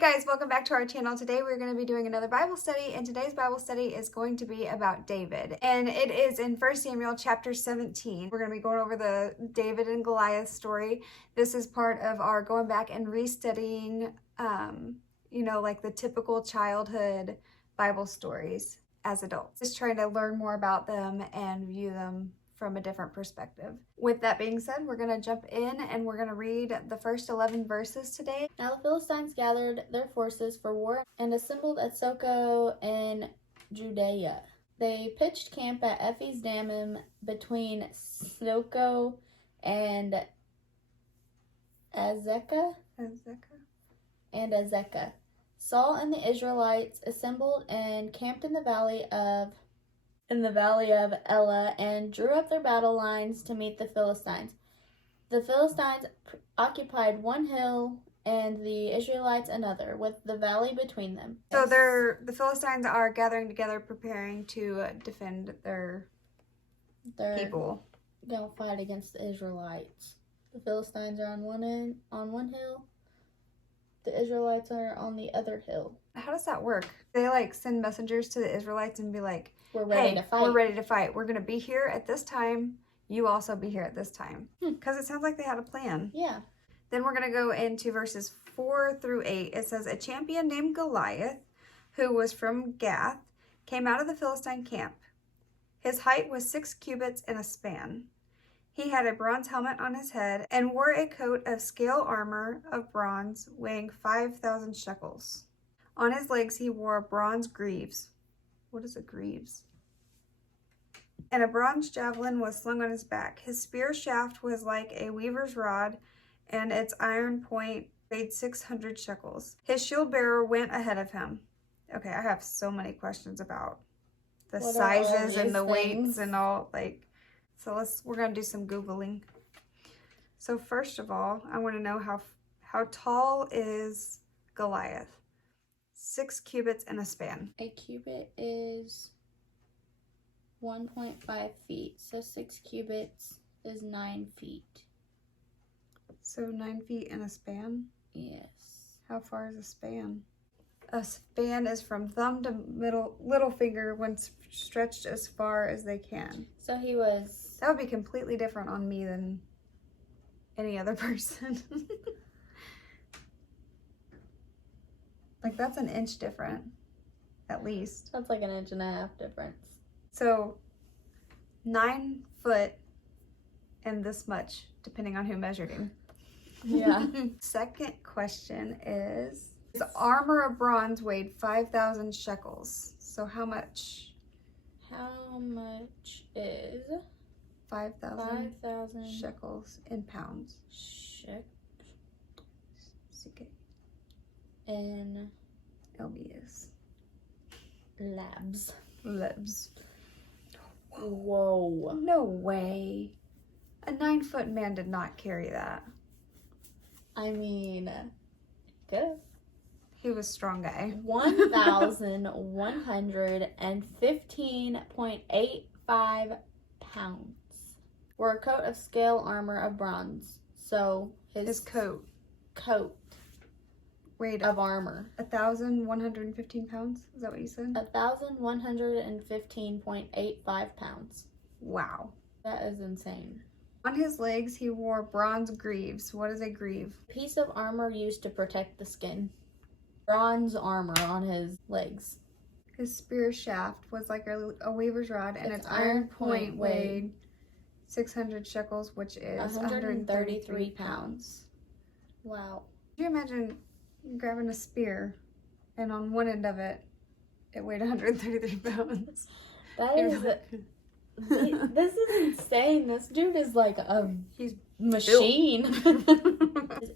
guys, welcome back to our channel. Today we're going to be doing another Bible study, and today's Bible study is going to be about David, and it is in 1 Samuel chapter 17. We're going to be going over the David and Goliath story. This is part of our going back and restudying, like the typical childhood Bible stories as adults. Just trying to learn more about them and view them from a different perspective. With that being said, we're going to jump in and we're going to read the first 11 verses today. Now the Philistines gathered their forces for war and assembled at Soko in Judea. They pitched camp at adustydiamond between Soko and Azekah. Saul and the Israelites assembled and camped in the valley of Elah and drew up their battle lines to meet the Philistines. The Philistines occupied one hill and the Israelites another, with the valley between them. So the Philistines are gathering together, preparing to defend their people. They'll fight against the Israelites. The Philistines are on one hill. The Israelites are on the other hill. How does that work? They send messengers to the Israelites and be like, we're ready to fight. We're ready to fight. We're going to be here at this time. You also be here at this time. Because it sounds like they had a plan. Yeah. Then we're going to go into verses 4 through 8. It says, a champion named Goliath, who was from Gath, came out of the Philistine camp. His height was 6 cubits and a span. He had a bronze helmet on his head and wore a coat of scale armor of bronze weighing 5,000 shekels. On his legs he wore bronze greaves. What is a greaves? And a bronze javelin was slung on his back. His spear shaft was like a weaver's rod, and its iron point weighed 600 shekels. His shield bearer went ahead of him. Okay, I have so many questions about the sizes and the weights and all, so we're going to do some Googling. So first of all, I want to know how tall is Goliath? 6 cubits and a span. A cubit is 1.5 feet, so 6 cubits is 9 feet. So 9 feet and a span? Yes. How far is a span? A span is from thumb to little finger when stretched as far as they can. So he was... That would be completely different on me than any other person. That's an inch different, at least. That's like an inch and a half difference. So 9 foot and this much, depending on who measured him. Yeah. Second question is, his armor of bronze weighed 5,000 shekels. So how much? How much is 5,000 shekels in pounds? CK. In LBS. Labs. Whoa. No way. A 9-foot man did not carry that. I mean, good. He was a strong guy. 1,115.85 pounds. Wore a coat of scale armor of bronze. So his coat weight of armor. 1,115 pounds? Is that what you said? 1,115.85 pounds. Wow. That is insane. On his legs, he wore bronze greaves. What is a greave? Piece of armor used to protect the skin. Bronze armor on his legs. His spear shaft was like a weaver's rod, and its iron point weighed 600 shekels, which is 133 pounds. Wow. Could you imagine grabbing a spear, and on one end of it, it weighed 133 pounds? That is... This is insane. This dude is like a machine.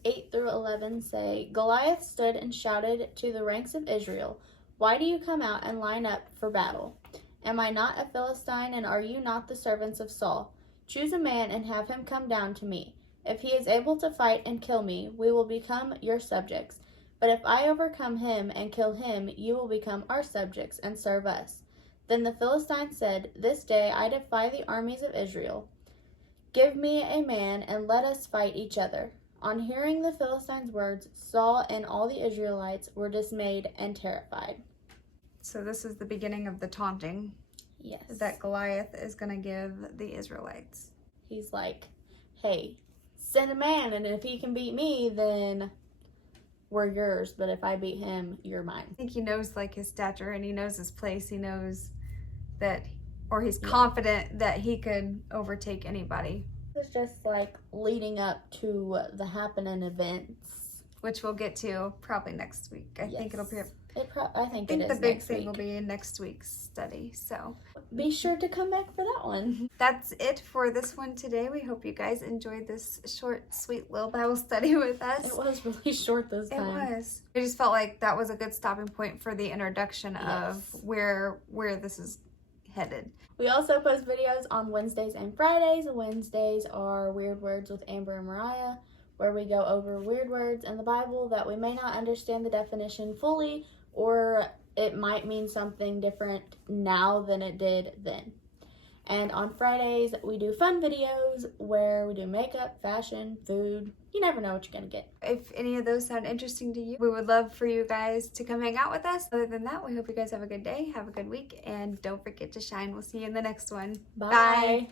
8 through 11 say, Goliath stood and shouted to the ranks of Israel, why do you come out and line up for battle? Am I not a Philistine, and are you not the servants of Saul? Choose a man and have him come down to me. If he is able to fight and kill me, we will become your subjects. But if I overcome him and kill him, you will become our subjects and serve us. Then the Philistines said, this day I defy the armies of Israel. Give me a man and let us fight each other. On hearing the Philistines' words, Saul and all the Israelites were dismayed and terrified. So this is the beginning of the taunting. Yes. That Goliath is going to give the Israelites. He's like, hey, send a man, and if he can beat me, then we're yours. But if I beat him, you're mine. I think he knows like his stature and he knows his place. He knows that, or he's confident that he could overtake anybody. It's just like leading up to the happening events, which we'll get to probably next week. I think it'll be. I think the big thing will be in next week's study. So be sure to come back for that one. That's it for this one today. We hope you guys enjoyed this short, sweet little Bible study with us. It was really short this time. It was. I just felt like that was a good stopping point for the introduction of where this is headed. We also post videos on Wednesdays and Fridays. Wednesdays are Weird Words with Amber and Mariah, where we go over weird words in the Bible that we may not understand the definition fully, or it might mean something different now than it did then. And on Fridays, we do fun videos where we do makeup, fashion, food. You never know what you're going to get. If any of those sound interesting to you, we would love for you guys to come hang out with us. Other than that, we hope you guys have a good day, have a good week, and don't forget to shine. We'll see you in the next one. Bye.